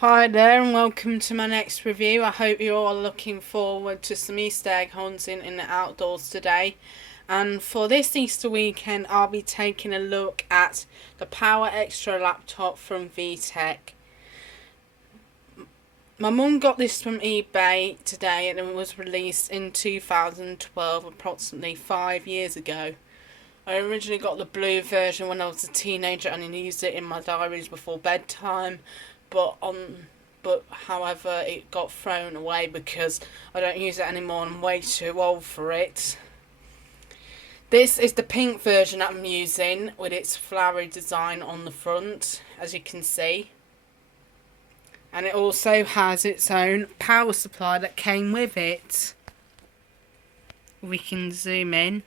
Hi there and welcome to my next review. I hope you're all looking forward to some Easter egg hunting in the outdoors today. And for this Easter weekend I'll be taking a look at the Power Xtra Laptop from VTECH. My mum got this from eBay today and it was released in 2012, approximately 5 years ago. I originally got the blue version when I was a teenager and I used it in my diaries before bedtime, but however it got thrown away because I don't use it anymore and I'm way too old for it. This is the pink version that I'm using with its flowery design on the front, as you can see. And it also has its own power supply that came with it. We can zoom in.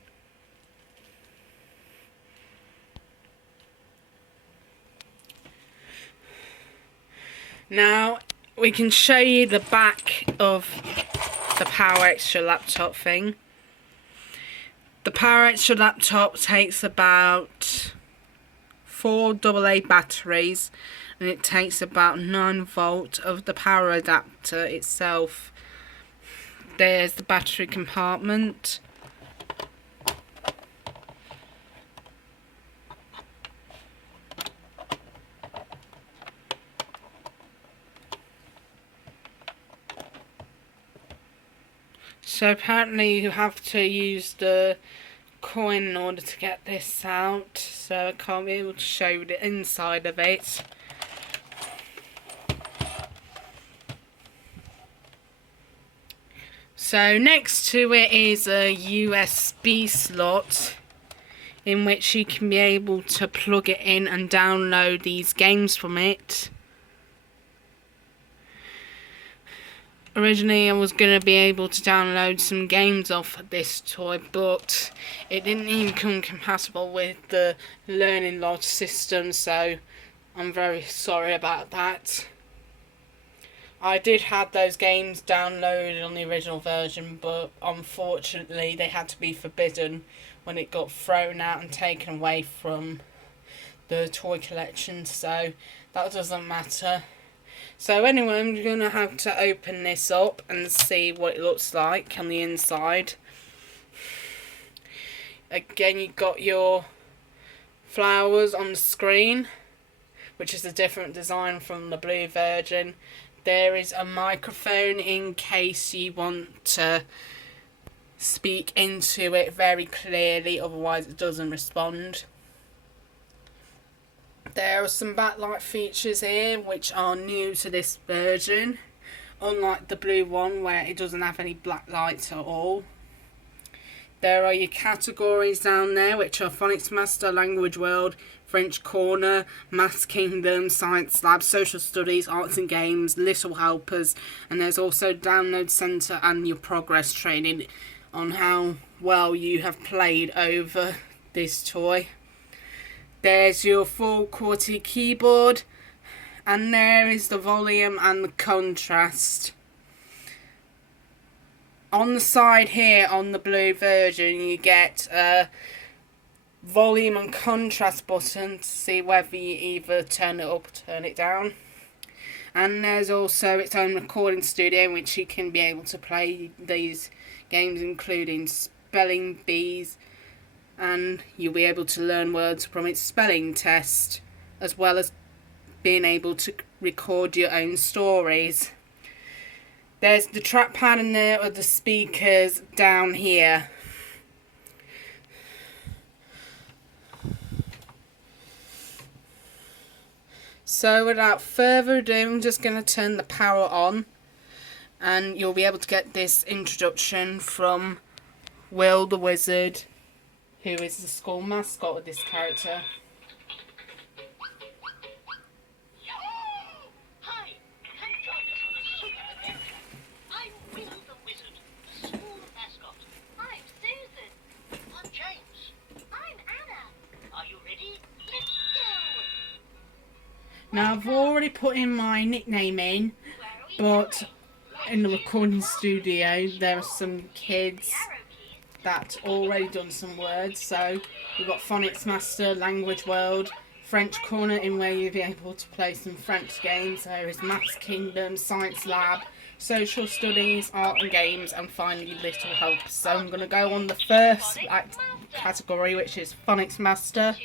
Now we can show you the back of the Power Xtra Laptop thing. The Power Xtra Laptop takes about 4 AA batteries and it takes about 9 volt of the power adapter itself. There's the battery compartment. So apparently you have to use the coin in order to get this out, so I can't be able to show you the inside of it. So next to it is a USB slot in which you can be able to plug it in and download these games from it. Originally I was going to be able to download some games off this toy, but it didn't even come compatible with the Learning Lodge system, so I'm very sorry about that. I did have those games downloaded on the original version, but unfortunately they had to be forbidden when it got thrown out and taken away from the toy collection, so that doesn't matter. So anyway, I'm going to have to open this up and see what it looks like on the inside. Again, you've got your flowers on the screen, which is a different design from the blue version. There is a microphone in case you want to speak into it very clearly, otherwise it doesn't respond. There are some backlight features here which are new to this version, unlike the blue one where it doesn't have any black lights at all. There are your categories down there, which are Phonics Master, Language World, French Corner, Maths Kingdom, Science Lab, Social Studies, Arts and Games, Little Helpers, and there's also Download Centre and your progress training on how well you have played over this toy. There's your full QWERTY keyboard, and there is the volume and the contrast. On the side here on the blue version you get a volume and contrast button to see whether you either turn it up or turn it down. And there's also its own recording studio in which you can be able to play these games, including spelling bees, and you'll be able to learn words from its spelling test, as well as being able to record your own stories. There's the trackpad and there are the speakers down here. So without further ado, I'm just going to turn the power on and you'll be able to get this introduction from Will the Wizard, who is the school mascot of this character. Hi, come join us on a super adventure. I'm Will the Wizard, the school mascot. I'm Susan. I'm James. I'm Anna. Are you ready? Let's go! Now I've already put in my nickname in, but in the recording studio there are some kids that already done some words. So we've got Phonics Master, Language World, French corner in where you'll be able to play some French games. There is Maths Kingdom, Science Lab, Social Studies, Art and Games, and finally Little Help. So I'm going to go on the first category, which is Phonics Master.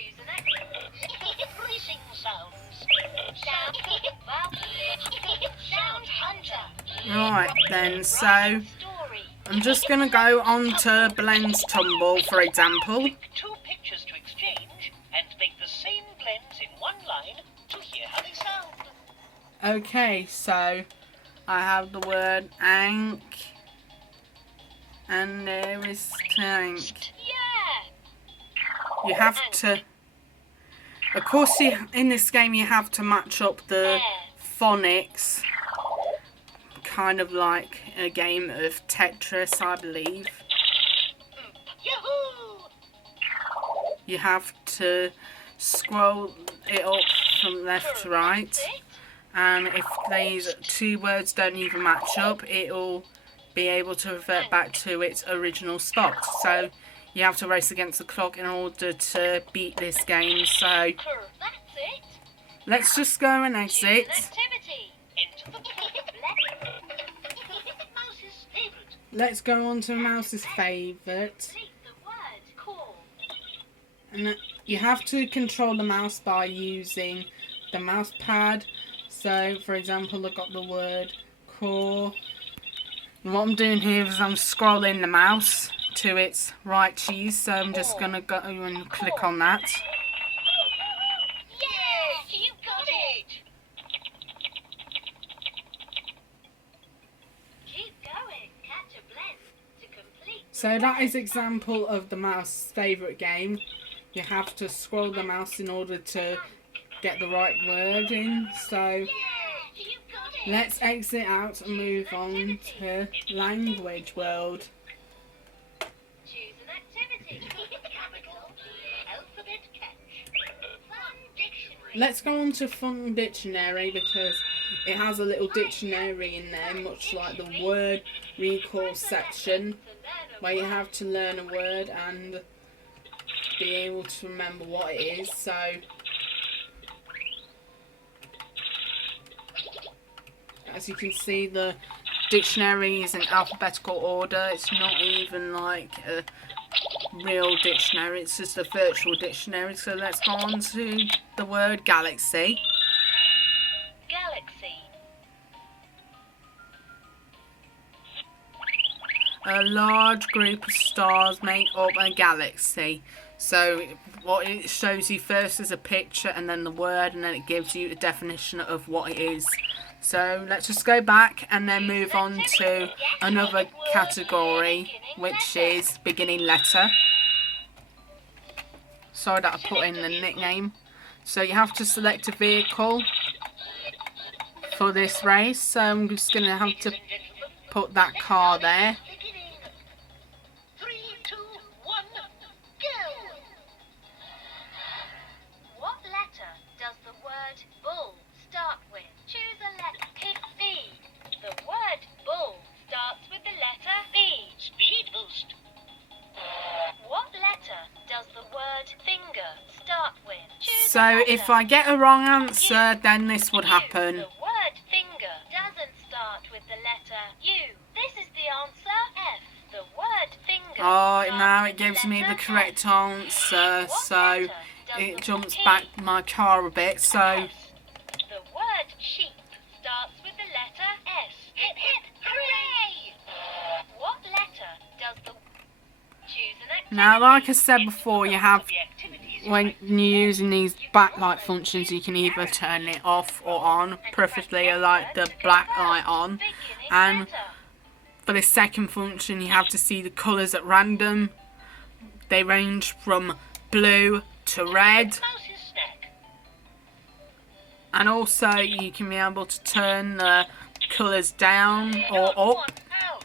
Racing sounds. Sound hunter. Right then, so Story. I'm just going to go on to Blends Tumble, for example. Pick two pictures to exchange and make the same blends in one line to hear how they sound. Okay, so I have the word ank, and there is tank. Yeah. You have to, of course, in this game you have to match up the phonics, kind of like a game of Tetris, I believe. Yahoo! You have to scroll it up from left to right, and if these two words don't even match up, it'll be able to revert back to its original spot. So you have to race against the clock in order to beat this game. So That's it. let's just go and exit. Activity. Into the Mouse's favorite. Let's go on to Mouse's favourite. Complete the word call. And you have to control the mouse by using the mouse pad. So, for example, I've got the word core. And what I'm doing here is I'm scrolling the mouse to its right cheese. So I'm just going to go and click on that. Yes, you got it. Keep going. Catch a blend to complete. So that is example of the mouse favourite game. You have to scroll the mouse in order to get the right word in. So Yeah, you got it. let's exit out and move on to Language World. Choose an activity. Capital alphabet catch. Fun dictionary. Let's go on to Fun Dictionary because it has a little dictionary in there, much like the word recall section, where you have to learn a word and be able to remember what it is. So as you can see, the dictionary is in alphabetical order. It's not even like a real dictionary, it's just a virtual dictionary. So let's go on to the word galaxy. Galaxy. A large group of stars make up a galaxy. So what it shows you first is a picture and then the word, and then it gives you a definition of what it is. So let's just go back and then move on to another category, which is beginning letter. Sorry that I put in the nickname. So you have to select a vehicle for this race. So I'm just going to have to put that car there. 3, 2, 1, go! What letter does the word bull start with? Choose a letter. Pick B. The word bull starts with the letter B. Speed boost. What letter does the word finger start with? Choose a So letter. if I get a wrong answer, then this would happen. The word finger doesn't start with the letter U. This is the answer F. The word finger. Oh, starts now with it gives the me the letter correct F. answer. What So letter does it the jumps T back my car a bit. So S? The word sheep starts with the letter S. Hip hip hooray! What letter does the choose an activity? now, like I said before, you have, The activities when you're using these backlight functions, you can either turn it off or on. Preferably I like the black light on. Beginning And letter. for the second function, you have to see the colours at random. They range from blue to red. Mouse's snack. And also you can be able to turn the colours down or up. One out.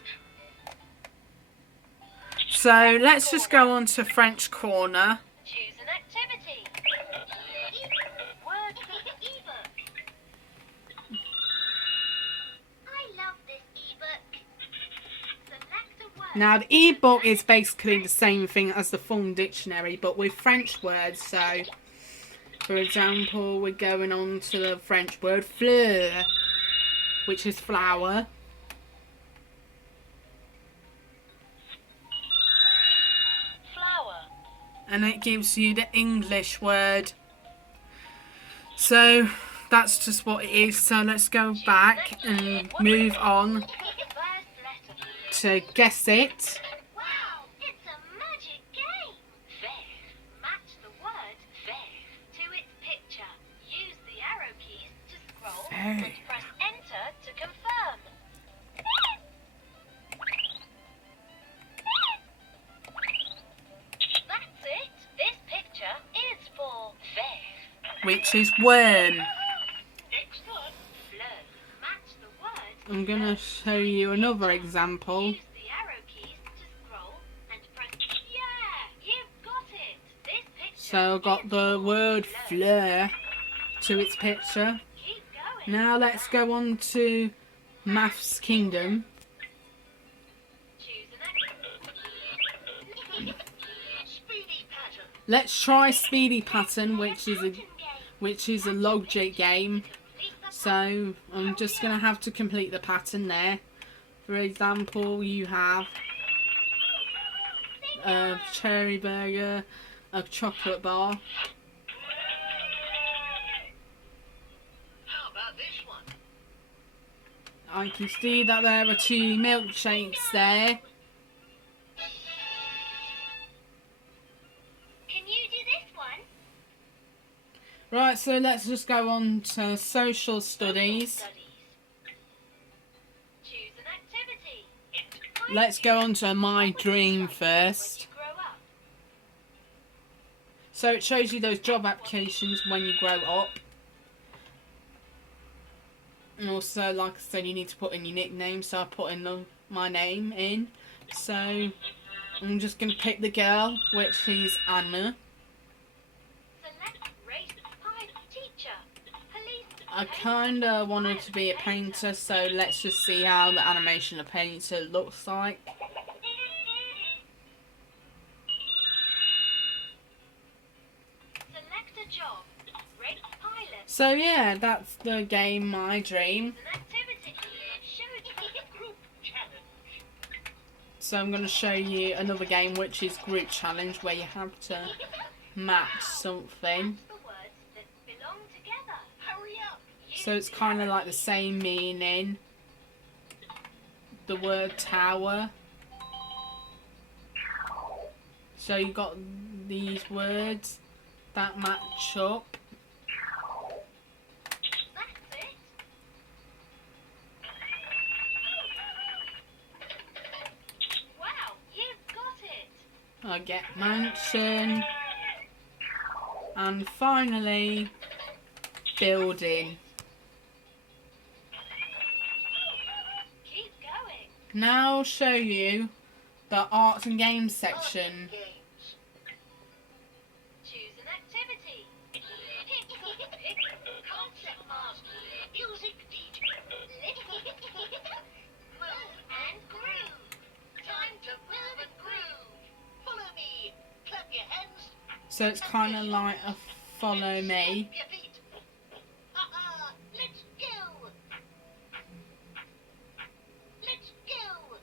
So let's just go on to French corner. Choose an activity. Word ebook. I love this ebook. Select a word. Now the ebook is basically the same thing as the Fun Dictionary, but with French words. So For example, we're going on to the French word fleur, which is flower. Flower. And it gives you the English word. So that's just what it is. So let's go back and move on First letter. to guess it. Wow, it's a magic game. Vert. Match the word vert to its picture. Use the arrow keys to scroll and Vert. press enter to confirm. That's it. This picture is for vert. Which is worm. Excellent. Fleur. Match the word. I'm gonna show you another example. Use the arrow keys to scroll and press. Yeah, you've got it. This picture. So I've got the word fleur to its picture. Keep going. Now let's go on to Maths Kingdom. Choose an Speedy pattern. Let's try Speedy Pattern, which is a logic game. So I'm just gonna have to complete the pattern there. For example, you have a cherry burger, a chocolate bar. How about this one? I can see that there are 2 milkshakes there. Can you do this one? Right, so let's just go on to social studies. Studies. Choose an activity. Let's go on to My Dream When first. you grow up. So it shows you those job applications when you grow up. And also, like I said, you need to put in your nickname, so I put in my name in. So I'm just going to pick the girl, which is Anna. Select race, pilot, teacher, police. I kind of wanted to be a painter, so let's just see how the animation of painter looks like. Select a job. Race, pilot. So yeah, that's the game My Dream. An activity. Show it. Group challenge. So I'm going to show you another game, which is Group Challenge, where you have to match something. The words that belong together. Hurry up. So it's kind of like the same meaning. The word tower. So you got these words that match up. That's it. Wow, you've got it. I get mansion. And finally, building. Keep going. Now I'll show you the arts and games section. Games. Choose an activity. Pick Concept mask. Music DJ. Move and groove. Time to move and groove. Follow me. Clap your hands. So it's kind of like a follow me. Your feet. Let's go. Let's go.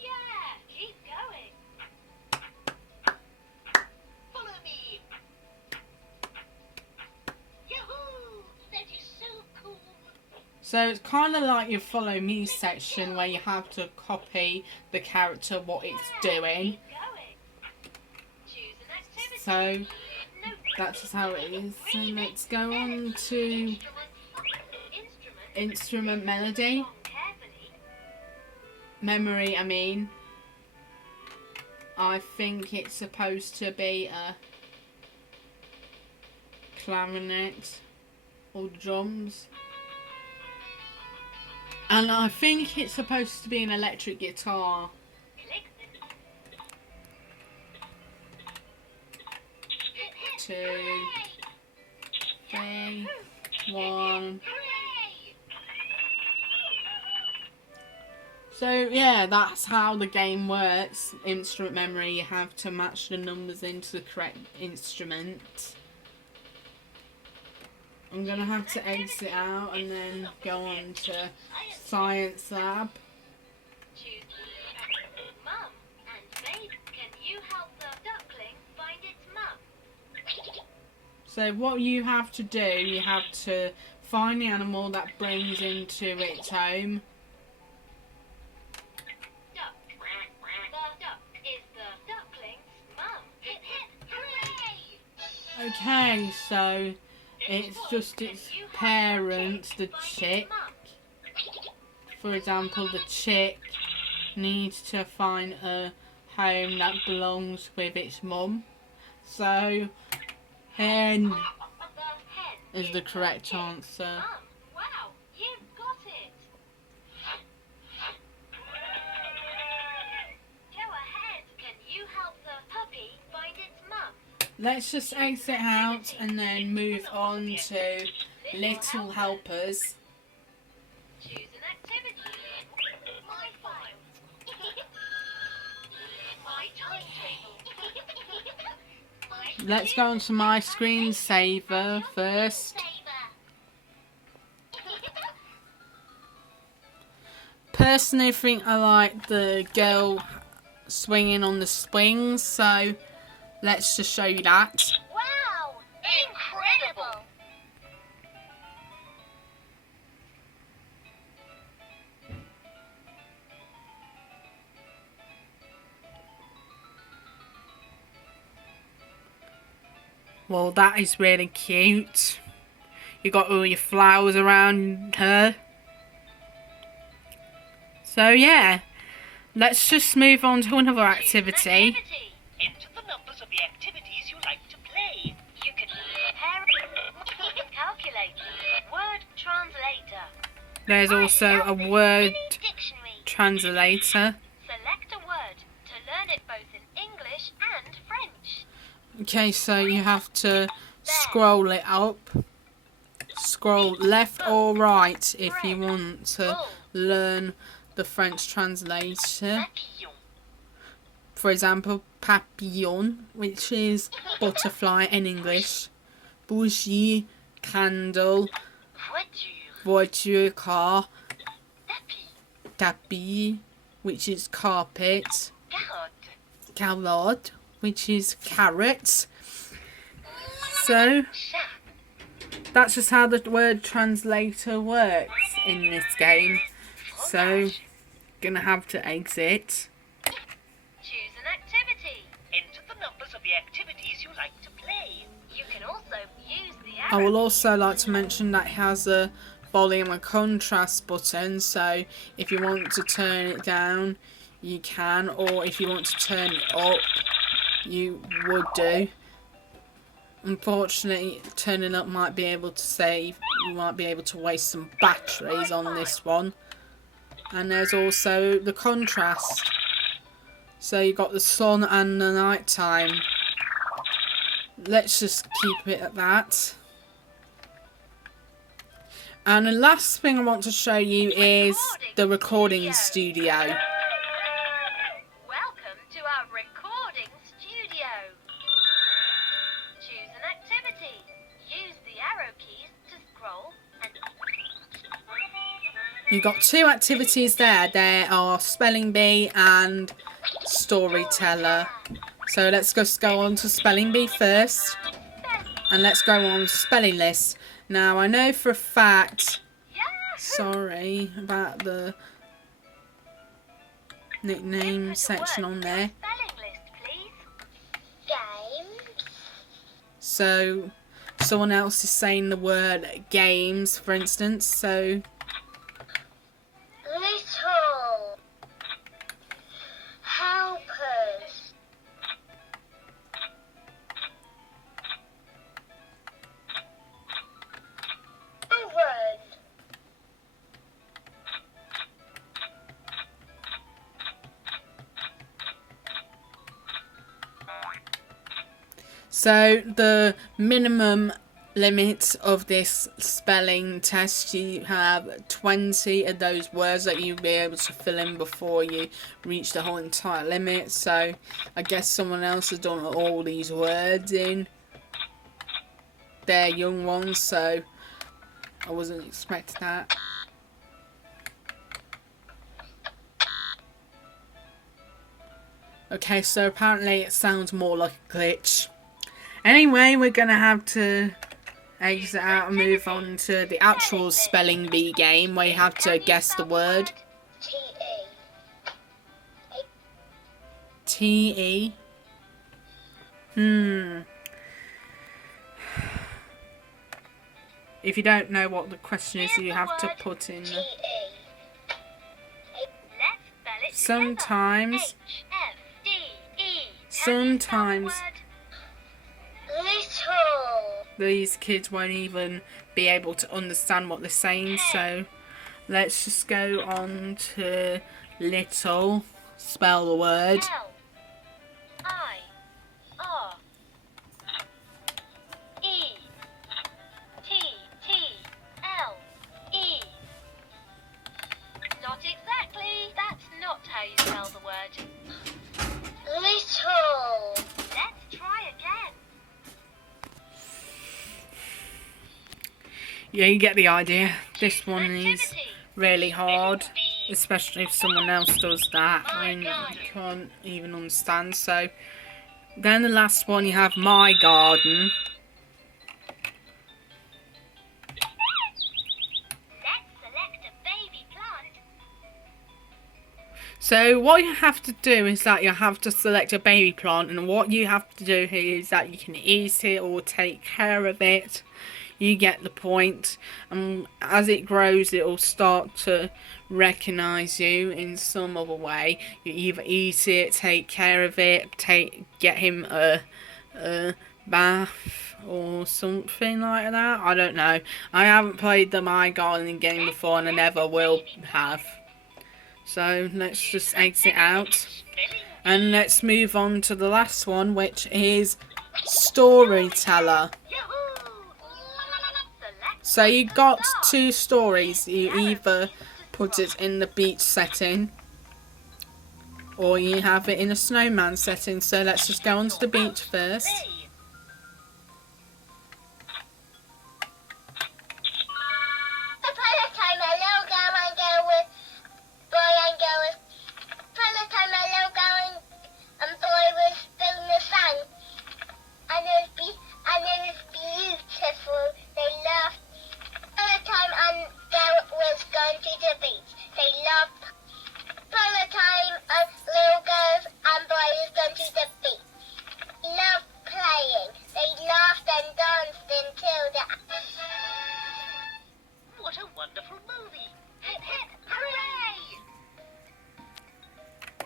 Yeah, keep going. Follow me. Yahoo! That is so cool. So it's kind of like your follow me section where you have to copy the character what it's doing. Keep going. Choose an activity. So No. that's just how it is. So let's go on to Instrument. instrument melody. Song carefully. Memory, I mean. I think it's supposed to be a clarinet or drums. And I think it's supposed to be an electric guitar. Click the 2, 3, 1. Hooray! So yeah, that's how the game works. Instrument memory, you have to match the numbers into the correct instrument. I'm going to have to exit out and then go on to Science Lab. Choose Mum and Babe. Can you help the duckling find its mum? So what you have to do, you have to find the animal that brings into its home. Duck. The duck is the duckling's mum. Hip hip hooray! Okay, so it's just its parents, the chick. For example, the chick needs to find a home that belongs with its mum. So, hen The hen is the correct answer. mum. Wow, you've got it. Go ahead. Can you help the puppy find its mum? Let's just exit out and then move on to Little Helpers. Choose an activity. My file. My timetable. Let's go on to my screensaver first. Personally, I think I like the girl swinging on the swings, so let's just show you that. Wow! Incredible! Well, that is really cute. You got all your flowers around her. So yeah, let's just move on to another activity. Enter the numbers of the activities you like to play. You can calculate. Word translator. There's also a word Dictionary. translator. Select a word to learn it both in English and French. Okay, so you have to scroll it up. Scroll left or right if you want to learn the French translator. Papillon. For example, papillon, which is butterfly in English. Bougie, candle. Voiture. Voiture, car. Tapis. Tapis, which is carpet. Carotte. Carotte, which is carrot. So, Chat. that's just how the word translator works in this game. So, gonna have to exit. Choose an activity. Enter the numbers of the activities you like to play. You can also use the I arrow. will also like to mention that it has a volume and contrast button, so if you want to turn it down, you can, or if you want to turn it up, you would do. Unfortunately, turning up might be able to save, you might be able to waste some batteries on this one. And there's also the contrast. So you've got the sun and the night time. Let's just keep it at that. And the last thing I want to show you is the recording studio. Welcome to our recording studio. Choose an activity. Use the arrow keys to scroll and You've got two activities there. There are Spelling Bee and Storyteller. So let's just go on to Spelling Bee first. And let's go on Spelling List. Now I know for a fact, sorry about the nickname section on there. spelling list, please. Games. So someone else is saying the word games, for instance. So Little. Helpers. Oven. So the minimum limit of this spelling test. You have 20 of those words that you'll be able to fill in before you reach the whole entire limit. So I guess someone else has done all these words in their young ones, so I wasn't expecting that. Okay, so apparently it sounds more like a glitch. Anyway, we're gonna have to exit out and move on to the actual spelling bee game, where you have to guess the word. T-E. If you don't know what the question is, you have to put in. Sometimes these kids won't even be able to understand what they're saying, so let's just go on to little. Spell the word. L-I-R-E-T-T-L-E. Not exactly. That's not how you spell the word. Little. Let's try again. Yeah, you get the idea. This one is really hard, especially if someone else does that and you can't even understand. So then the last one, you have my garden. Let's select a baby plant. So what you have to do is that you have to select a baby plant, and what you have to do here is that you can eat it or take care of it. You get the point. And as it grows, it will start to recognise you in some other way. You either eat it, take care of it, get him a bath or something like that. I don't know. I haven't played the My Gardening game before, and I never will have. So let's just exit out. And let's move on to the last one, which is storyteller. So you got two stories. You either put it in the beach setting or you have it in a snowman setting. So let's just go on to the beach first.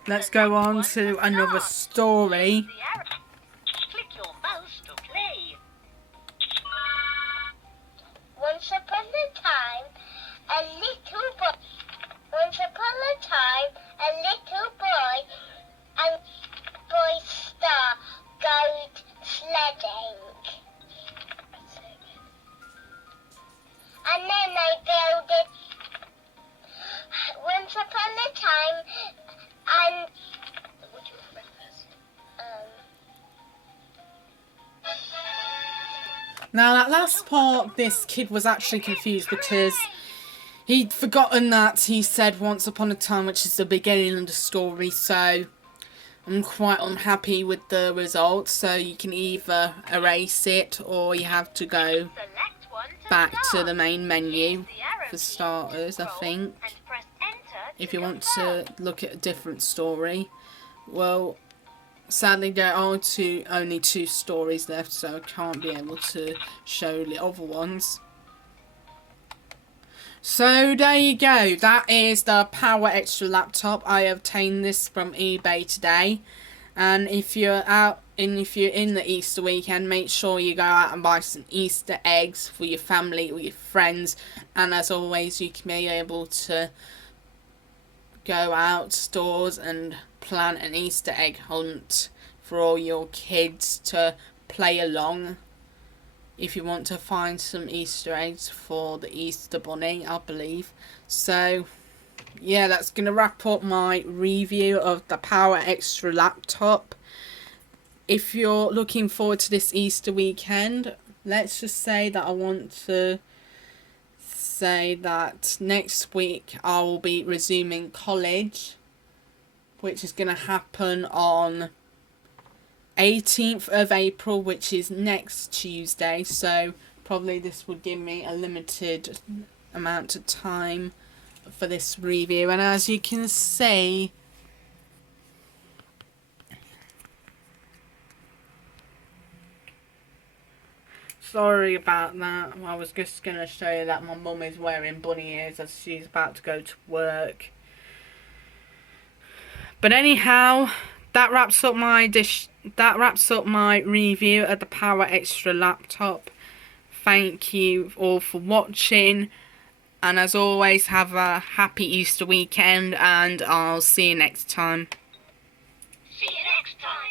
Let's go on to another story. Click your mouse to play. Once upon a time, a little boy. Once upon a time, a little boy and boy star go sledding. And then they build it. Once upon a time, and What do you have breakfast? Now that last part, this kid was actually confused because he'd forgotten that he said once upon a time, which is the beginning of the story. So I'm quite unhappy with the results. So you can either erase it or you have to go back to the main menu for starters, I think, if you want to look at a different story. Well, sadly there are only two stories left, so I can't be able to show the other ones. So there you go, that is the Power Xtra Laptop. I obtained this from eBay today, and if you're in the Easter weekend, make sure you go out and buy some Easter eggs for your family or your friends, and as always you can be able to go out stores and plan an Easter egg hunt for all your kids to play along. if you want to find some Easter eggs for the Easter Bunny, I believe. So yeah, that's going to wrap up my review of the Power Xtra Laptop. If you're looking forward to this Easter weekend, let's just say that I want to say that next week I will be resuming college, which is going to happen on 18th of April, which is next Tuesday. So probably this will give me a limited amount of time for this review. And as you can see, sorry about that. I was just going to show you that my mum is wearing bunny ears as she's about to go to work. But anyhow, that wraps up my review of the Power Xtra Laptop. Thank you all for watching, and as always, have a happy Easter weekend, and I'll see you next time. See you next time.